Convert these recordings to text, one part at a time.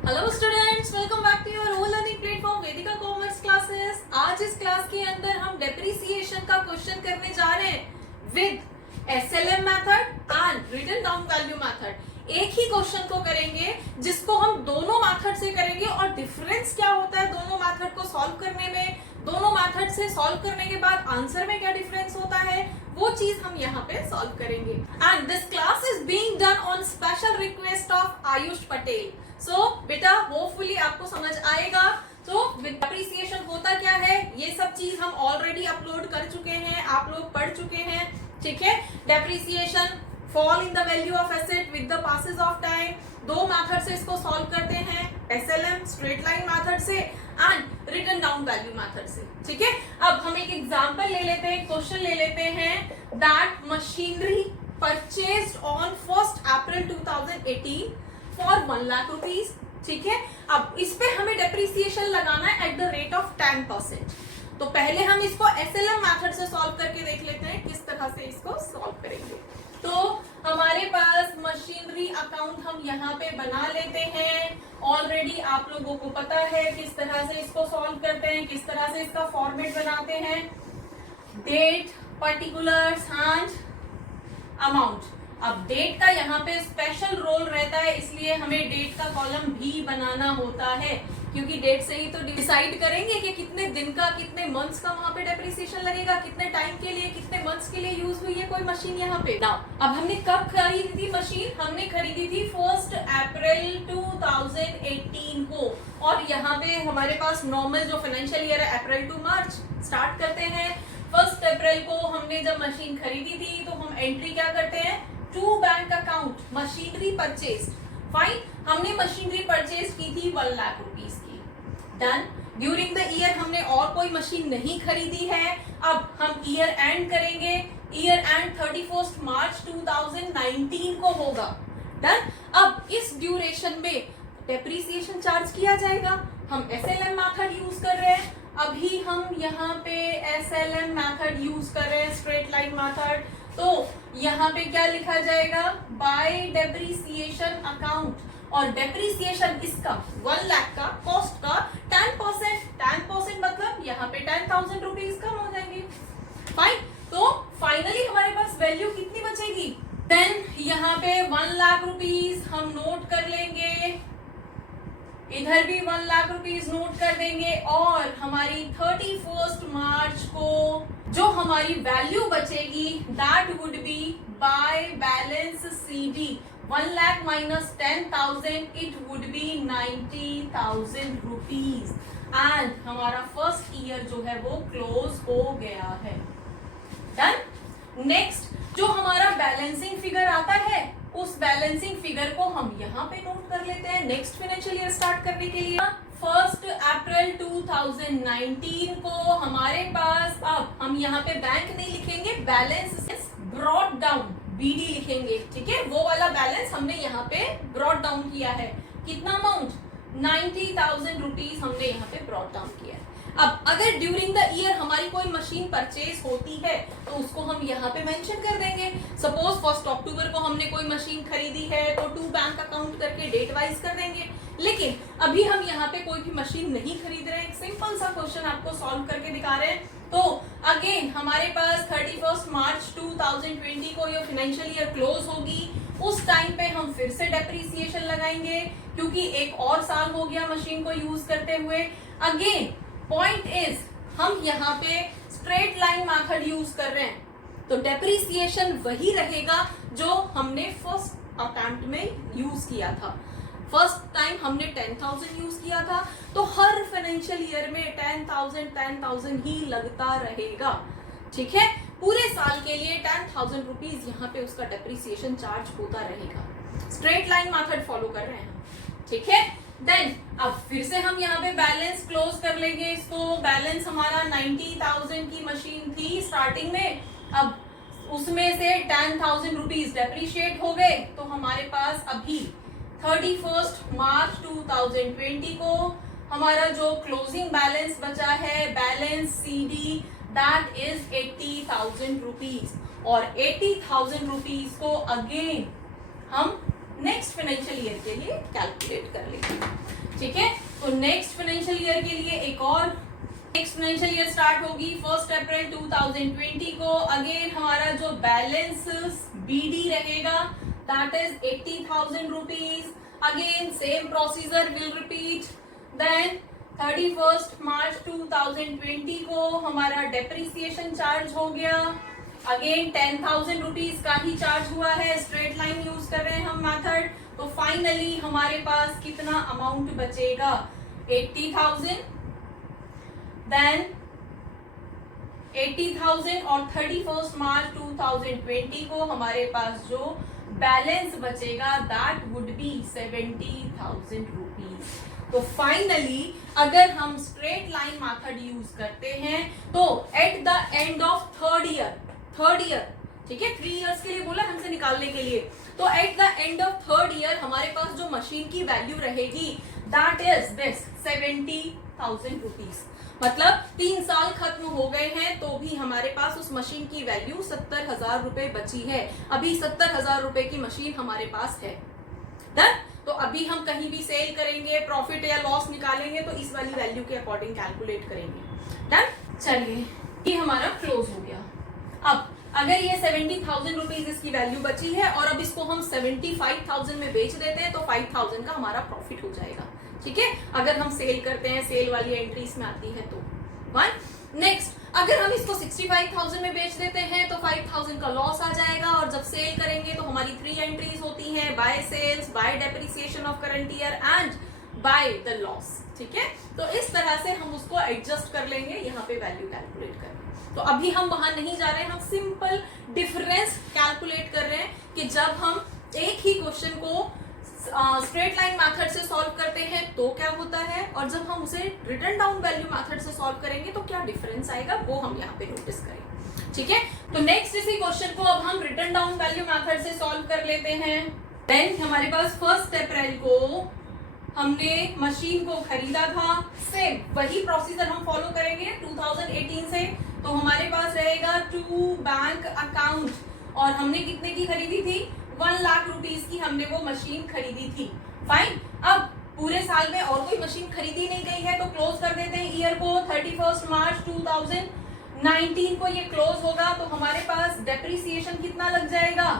Hello students, welcome back to your own learning platform Vedika commerce classes. आज इस class के अंदर हम डेप्रिसिएशन का क्वेश्चन करने जा रहे हैं with SLM method and written down value method. एक ही क्वेश्चन को करेंगे जिसको हम दोनों मेथड से करेंगे और डिफरेंस क्या होता है दोनों मेथड को सॉल्व करने में, दोनों मेथड से सॉल्व करने के बाद आंसर में क्या डिफरेंस होता है वो चीज हम यहाँ पे सॉल्व करेंगे। And this class is being done on special request of Aayush Patel. So बेटा होपफुली आपको समझ आएगा। तो डेप्रिसिएशन होता क्या है ये सब चीज हम ऑलरेडी अपलोड कर चुके हैं, आप लोग पढ़ चुके हैं, ठीक है। Depreciation fall in the value of asset with the passes of time, दो मेथड से इसको सॉल्व करते हैं, एसएलएम स्ट्रेट लाइन मेथड से and written down value method से, ठीक है। अब हम एक एग्जांपल ले लेते हैं, क्वेश्चन ले लेते हैं that machinery purchased on 1 April 2018 for 1 lakh rupees, ठीक है। अब इस पे हमें डेप्रिसिएशन लगाना है एट द रेट ऑफ 10%। तो पहले हम इसको एसएलएम मेथड से सॉल्व करके देख लेते हैं किस तरह से इसको सॉल्व करेंगे। तो हमारे पास मशीनरी अकाउंट हम यहाँ पे बना लेते हैं। ऑलरेडी आप लोगों को पता है किस तरह से इसको सॉल्व करते हैं, किस तरह से इसका फॉर्मेट बनाते हैं। Date, particulars and amount. अब डेट का यहाँ पे स्पेशल रोल रहता है, इसलिए हमें डेट का कॉलम भी बनाना होता है, क्योंकि डेट से ही तो डिसाइड करेंगे कि कितने दिन का, कितने मंथ्स का वहां पे डेप्रिसिएशन लगेगा, कितने टाइम के लिए, कितने मंथ्स के लिए यूज हुई है कोई मशीन यहाँ पे। अब हमने कब खरीदी थी मशीन? हमने खरीदी थी 1 अप्रैल 2018 को, और यहाँ पे हमारे पास नॉर्मल जो फाइनेंशियल ईयर है अप्रैल टू मार्च स्टार्ट करते हैं। 1 अप्रैल को हमने जब मशीन खरीदी थी तो हम एंट्री क्या करते हैं, to bank account machinery purchase. Fine, हमने मशीनरी परचेज की थी 1 लाख रुपीस की। डन। ड्यूरिंग द ईयर हमने और कोई मशीन नहीं खरीदी है। अब हम ईयर एंड करेंगे, ईयर एंड 31 मार्च 2019 को होगा। डन। अब इस ड्यूरेशन में डेप्रिसिएशन चार्ज किया जाएगा। हम एसएलएम मेथड यूज कर रहे हैं, अभी हम यहाँ पे एसएलएम मेथड यूज कर रहे हैं, स्ट्रेट लाइन मेथड। तो यहाँ पे क्या लिखा जाएगा, बाय डेप्रिसिएशन अकाउंट, और डेप्रिसिएशन इसका 1 लाख का कॉस्ट का 10% मतलब यहाँ पे 10,000 रुपीज कम हो जाएंगे। फाइन, तो फाइनली हमारे पास वैल्यू कितनी बचेगी, देन यहाँ पे 1 लाख रुपीज हम नोट कर लेंगे, इधर भी 1 लाख रुपीज नोट कर देंगे, और हमारी 31 मार्च को जो हमारी वैल्यू बचेगी that would B by balance CD 1 lakh minus 10,000, it would be 90,000 rupees, and हमारा फर्स्ट ईयर जो है वो क्लोज हो गया है। डन। नेक्स्ट जो हमारा बैलेंसिंग फिगर आता है उस बैलेंसिंग फिगर को हम यहाँ पे नोट कर लेते हैं नेक्स्ट फाइनेंशियल ईयर स्टार्ट करने के लिए। 1 अप्रैल 2019 को हमारे पास, अब हम यहाँ पे बैंक नहीं लिखेंगे, बैलेंस ब्रॉट डाउन बीडी लिखेंगे, ठीक है। वो वाला बैलेंस हमने यहाँ पे ब्रॉट डाउन किया है। कितना अमाउंट, 90,000 रुपीज हमने यहाँ पे ब्रॉट डाउन किया है। अब अगर ड्यूरिंग द ईयर हमारी कोई मशीन परचेज होती है तो उसको हम यहाँ पे मेंशन कर देंगे। सपोज 1 अक्टूबर को हमने कोई मशीन खरीदी है तो 2 बैंक अकाउंट करके डेट वाइज कर देंगे। लेकिन अभी हम यहाँ पे कोई भी मशीन नहीं खरीद रहे हैं, एक सिंपल सा क्वेश्चन आपको सॉल्व करके दिखा रहे हैं। तो अगेन हमारे पास 31 मार्च 2020 को ये फाइनेंशियल ईयर क्लोज होगी, उस टाइम पे हम फिर से डेप्रिसिएशन लगाएंगे क्योंकि एक और साल हो गया मशीन को यूज करते हुए। अगेन पॉइंट इज हम यहाँ पे स्ट्रेट लाइन मेथड यूज कर रहे हैं, तो डेप्रिसिएशन वही रहेगा जो हमने फर्स्ट अटेम्प्ट में यूज किया था। फर्स्ट टाइम हमने 10,000 यूज किया था, तो हर फाइनेंशियल ईयर में 10,000 ही लगता रहेगा, ठीक है। पूरे साल के लिए 10,000 रुपीज यहाँ पे उसका डेप्रिसिएशन चार्ज होता रहेगा। स्ट्रेट लाइन मेथड फॉलो कर रहे हैं, ठीक है। देन अब फिर से हम यहाँ पे बैलेंस क्लोज कर लेंगे इसको। बैलेंस हमारा 90,000 की मशीन थी स्टार्टिंग में, अब उसमें से 10,000 रुपीज डेप्रिशिएट हो गए, तो हमारे पास अभी 31 मार्च 2020 को हमारा जो क्लोजिंग बैलेंस बचा है, balance c d, that is 80,000 rupees, और 80,000 रुपीज को अगेन हम नेक्स्ट फाइनेंशियल ईयर के लिए कैलकुलेट कर लेंगे, ठीक है। तो नेक्स्ट फाइनेंशियल ईयर के लिए एक और नेक्स्ट फाइनेंशियल ईयर स्टार्ट होगी 1 अप्रैल 2020 को। अगेन हमारा जो बैलेंस बीडी रहेगा that is 80,000 rupees. Again same procedure will repeat. Then 31 March 2020 को हमारा डेप्रिसिएशन चार्ज हो गया। अगेन 10,000 रुपीज का ही चार्ज हुआ है, स्ट्रेट लाइन यूज कर रहे हैं हम मेथड। तो फाइनली हमारे पास कितना अमाउंट बचेगा 80,000, देन 80,000 और 31 मार्च 2020 को हमारे पास जो बैलेंस बचेगा दैट वुड बी 70,000 रुपीज। तो फाइनली अगर हम स्ट्रेट लाइन मेथड यूज करते हैं तो eight the end of third year, ठीक है, 3 इयर्स के लिए बोला हमसे निकालने के लिए। तो eight the end of third year हमारे पास जो मशीन की वैल्यू रहेगी दैट इज दिस 70,000 रुपीज। मतलब 3 साल खत्म हो गए हैं तो भी हमारे पास उस मशीन की वैल्यू 70,000 रुपए बची है। अभी 70,000 रुपए की मशीन हमारे पास है। डन। तो अभी हम कहीं भी सेल करेंगे, प्रॉफिट या लॉस निकालेंगे तो इस वाली वैल्यू के अकॉर्डिंग कैलकुलेट करेंगे। डन। चलिए ये हमारा क्लोज हो गया। अब अगर ये 70,000 रुपीज इसकी वैल्यू बची है और अब इसको हम 75,000 में बेच देते हैं तो 5,000 का हमारा प्रॉफिट हो जाएगा, ठीक है, अगर हम सेल करते हैं, सेल वाली एंट्री इसमें आती है तो। नेक्स्ट, अगर हम इसको 65,000 में बेच देते हैं तो 5,000 का लॉस आ जाएगा और जब सेल करेंगे तो हमारी 3 एंट्रीज होती हैं, by sales, by depreciation of current year and by the loss, ठीक है। तो इस तरह से हम उसको एडजस्ट कर लेंगे यहाँ पे वैल्यू कैलकुलेट करके। तो अभी हम वहां नहीं जा रहे हैं, हम सिंपल डिफरेंस कैलकुलेट कर रहे हैं कि जब हम एक ही क्वेश्चन को स्ट्रेट लाइन मेथड से सॉल्व करते हैं तो क्या होता है और जब हम उसे रिटर्न डाउन वैल्यू मेथड से सॉल्व करेंगे तो क्या डिफरेंस आएगा वो हम यहाँ पे नोटिस करेंगे, ठीक है। तो नेक्स्ट इसी क्वेश्चन को अब हम रिटर्न डाउन वैल्यू मेथड से सॉल्व कर लेते हैं। देन हमारे पास 1 अप्रैल को हमने मशीन को खरीदा था, सेम वही प्रोसीजर हम फॉलो करेंगे 2018 से। तो हमारे पास रहेगा टू बैंक अकाउंट और हमने कितने की खरीदी थी 1 लाख रुपीस की हमने वो मशीन खरीदी थी। फाइन। अब पूरे साल में और कोई मशीन खरीदी नहीं गई है तो क्लोज कर देते हैं ईयर को। 31 मार्च 2019 को ये क्लोज होगा तो हमारे पास डेप्रिसिएशन कितना लग जाएगा।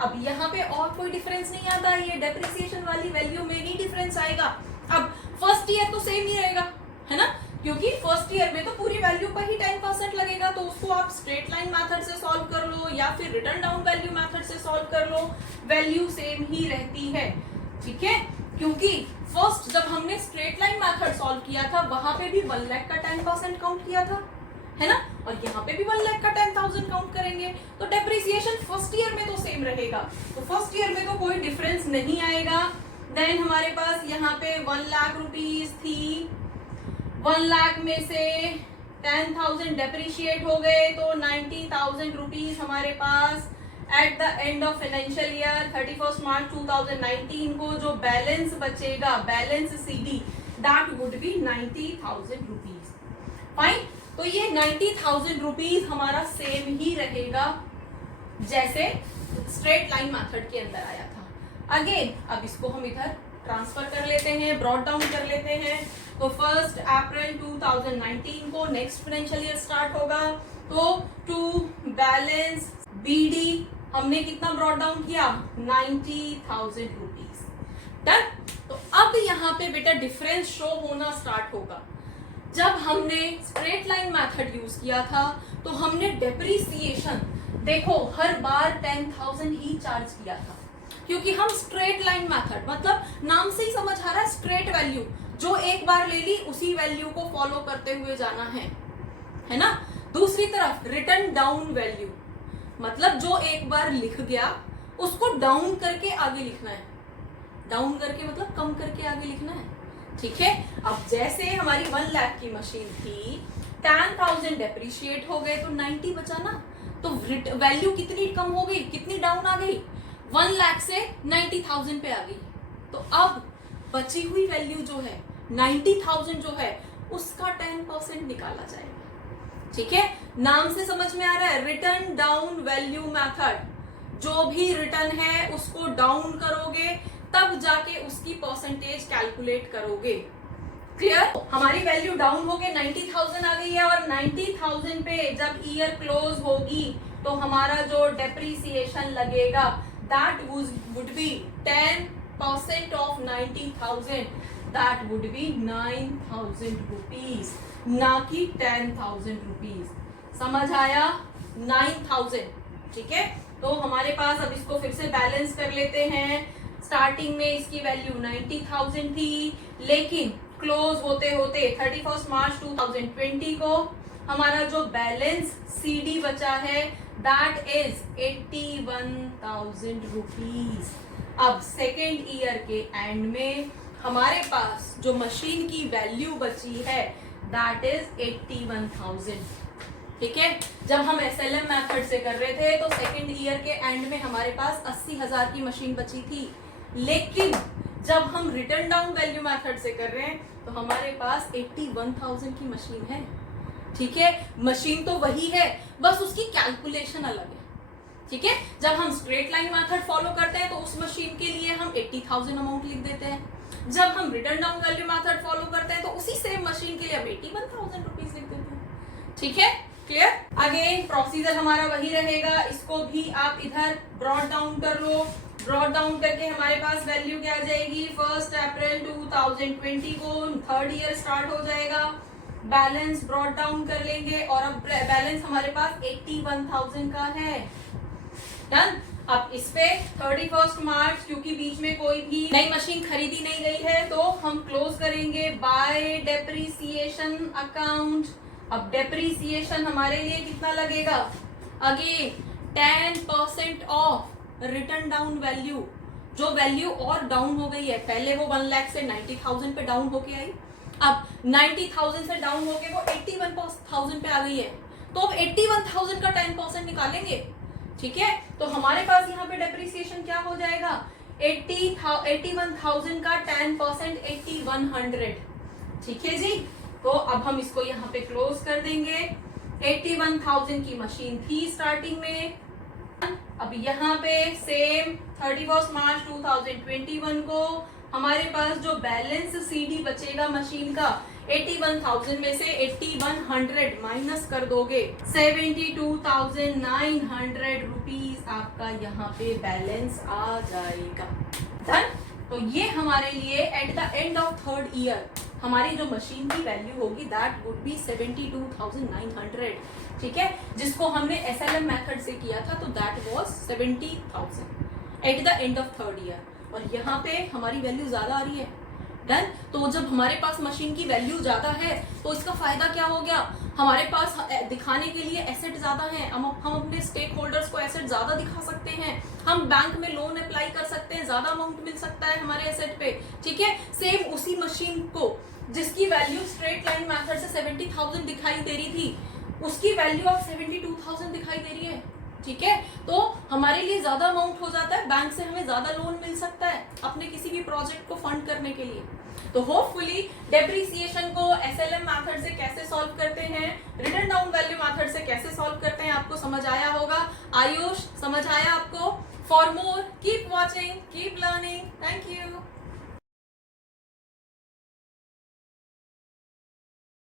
अब यहाँ पे और कोई डिफरेंस नहीं आता, ये डेप्रिसिएशन वाली वैल्यू में ही डिफरेंस आएगा। अब फर्स्ट ईयर तो सेम ही रहेगा, है ना, क्योंकि फर्स्ट ईयर में तो पूरी वैल्यू पर ही 10% लगेगा। तो उसको आप स्ट्रेट लाइन मेथड से सॉल्व कर लो या फिर रिटर्न डाउन वैल्यू मेथड से सॉल्व कर लो, वैल्यू सेम ही रहती है, ठीक है। क्योंकि फर्स्ट जब हमने स्ट्रेट लाइन मेथड सॉल्व किया था वहां पे भी 1 लाख का 10% काउंट किया था, है ना, और यहाँ पे भी 1 लाख का 10,000 काउंट करेंगे तो डेप्रिसिएशन फर्स्ट ईयर में तो सेम रहेगा। तो फर्स्ट ईयर में तो कोई डिफरेंस नहीं आएगा। देन हमारे पास यहाँ पे 1 लाख रुपीज थी, 1 लाख में से 10,000 डेप्रिशिएट हो गए तो 90,000 रुपीज हमारे पास at the end of financial year 31 March 2019 को जो बैलेंस बचेगा, balance c d, that would be 90,000 rupees. Fine. तो ये 90,000 रुपीज हमारा सेम ही रहेगा जैसे स्ट्रेट लाइन मेथड के अंदर आया था। अगेन अब इसको हम इधर ट्रांसफर कर लेते हैं, ब्रॉट डाउन कर लेते हैं। तो 1 अप्रैल 2019 को नेक्स्ट फाइनेंशियल ईयर स्टार्ट होगा। तो टू बैलेंस बीडी हमने कितना ब्रॉट डाउन किया 90,000 रुपीज। डन। तो अब यहाँ पे बेटा डिफरेंस शो होना स्टार्ट होगा। जब हमने स्ट्रेट लाइन मेथड यूज किया था तो हमने डेप्रिसिएशन देखो हर बार 10,000 ही चार्ज किया था, क्योंकि हम स्ट्रेट लाइन मेथड मतलब नाम से ही समझ आ रहा है स्ट्रेट वैल्यू, जो एक बार ले ली उसी वैल्यू को फॉलो करते हुए जाना है ना। दूसरी तरफ रिटर्न डाउन वैल्यू मतलब जो एक बार लिख गया उसको डाउन करके आगे लिखना है, डाउन करके मतलब कम करके आगे लिखना है, ठीक है। अब जैसे हमारी 1 लाख की मशीन थी, 10,000 डेप्रिशिएट हो गए तो 90 बचा ना, तो वैल्यू कितनी कम हो गई, कितनी डाउन आ गई, 1 लाख से 90,000 पे आ गई। तो अब बची हुई वैल्यू जो है 90,000 जो है उसका 10% निकाला जाएगा, ठीक है। नाम से समझ में आ रहा है रिटर्न डाउन वैल्यू मेथड, जो भी रिटर्न है उसको डाउन करोगे तब जाके उसकी परसेंटेज कैलकुलेट करोगे। क्लियर? हमारी वैल्यू डाउन हो गई, 90,000 आ गई है, और 90,000 पे जब ईयर क्लोज होगी तो हमारा जो डेप्रीसिएशन लगेगा that would B 10% of 90,000, that would B 9,000 rupees, ना कि 10,000 रुपीज। समझ आया? 9,000। ठीक है, तो हमारे पास अब इसको फिर से बैलेंस कर लेते हैं। स्टार्टिंग में इसकी वैल्यू 90,000 थी, लेकिन क्लोज होते होते 31 मार्च 2020 को हमारा जो बैलेंस सीडी बचा है दैट इज 81,000 रुपीज। अब सेकेंड ईयर के एंड में हमारे पास जो मशीन की वैल्यू बची है दैट इज 81,000। ठीक है, जब हम एसएलएम मेथड से कर रहे थे तो सेकेंड ईयर के एंड में हमारे पास 80,000 की मशीन बची थी, लेकिन जब हम रिटर्न डाउन वैल्यू मेथड से कर रहे हैं तो हमारे पास 81,000 की मशीन है। ठीक है, मशीन तो वही है, बस उसकी कैलकुलेशन अलग है। ठीक है, जब हम स्ट्रेट लाइन मेथड फॉलो करते हैं तो उस मशीन के लिए हम 80,000 अमाउंट लिख देते हैं। जब हम return down value method follow करते हैं तो उसी सेम मशीन के लिए हम 81,000 रुपीज लिख देते हैं। ठीक है, क्लियर? अगेन प्रोसीजर हमारा वही रहेगा, इसको भी आप इधर ब्रॉड डाउन कर लो। ब्रॉड डाउन करके हमारे पास वैल्यू क्या आ जाएगी, 1 अप्रैल 2020 को थर्ड ईयर स्टार्ट हो जाएगा। बैलेंस ब्रॉड डाउन कर लेंगे और अब बैलेंस हमारे पास 81,000 का है। डन। अब इस पे 31 मार्च, क्योंकि बीच में कोई भी नई मशीन खरीदी नहीं गई है, तो हम क्लोज करेंगे बाय डेप्रीसिएशन अकाउंट। अब डेप्रीसिएशन हमारे लिए कितना लगेगा, again 10% of return down value. जो वैल्यू और डाउन हो गई है, पहले वो 1 लाख से 90,000 पे डाउन होके आई, अब 90,000 से डाउन होके वो 81,000 पे आ गई है, तो अब 81,000 का 10% निकालेंगे। ठीक है, तो हमारे पास यहाँ पे डेप्रीसिएशन क्या हो जाएगा, 81,000 का 10% 8100। ठीक है जी, तो अब हम इसको यहाँ पे क्लोज कर देंगे। 81,000 की मशीन थी स्टार्टिंग में। अब यहाँ पे सेम 31 मार्च 2021 को हमारे पास जो बैलेंस सीडी बचेगा मशीन का, 81,000 में से 8100 माइनस कर दोगे, 72,900 रुपीज आपका यहाँ पे बैलेंस आ जाएगा। डन। तो ये हमारे लिए eight the end of third year हमारी जो मशीन की वैल्यू होगी दैट वुड बी 72,900। ठीक है, जिसको हमने एसएलएम मेथड से किया था तो that was 70,000 eight the end of third year, और यहाँ पे हमारी वैल्यू ज्यादा आ रही है। डन। तो जब हमारे पास मशीन की वैल्यू ज्यादा है तो इसका फायदा क्या हो गया, हमारे पास दिखाने के लिए एसेट ज्यादा है, हम अपने स्टेक होल्डर्स को एसेट ज्यादा दिखा सकते हैं, हम बैंक में लोन अप्लाई कर सकते हैं, ज्यादा अमाउंट मिल सकता है हमारे एसेट पे। ठीक है, सेम उसी मशीन को जिसकी वैल्यू स्ट्रेट लाइन मेथड से 70,000 दिखाई दे रही थी, उसकी वैल्यू अब 72,000 दिखाई दे रही है। ठीक है, तो हमारे लिए ज्यादा अमाउंट हो जाता है, बैंक से हमें ज्यादा लोन मिल सकता है अपने किसी भी प्रोजेक्ट को फंड करने के लिए। तो होपफुली डेप्रीसिएशन को एसएलएम मेथड से कैसे सॉल्व करते हैं, रिटर्न डाउन वैल्यू मेथड से कैसे सॉल्व करते हैं, आपको समझ आया होगा। आयुष, समझ आया आपको? For more keep watching, keep learning. Thank you.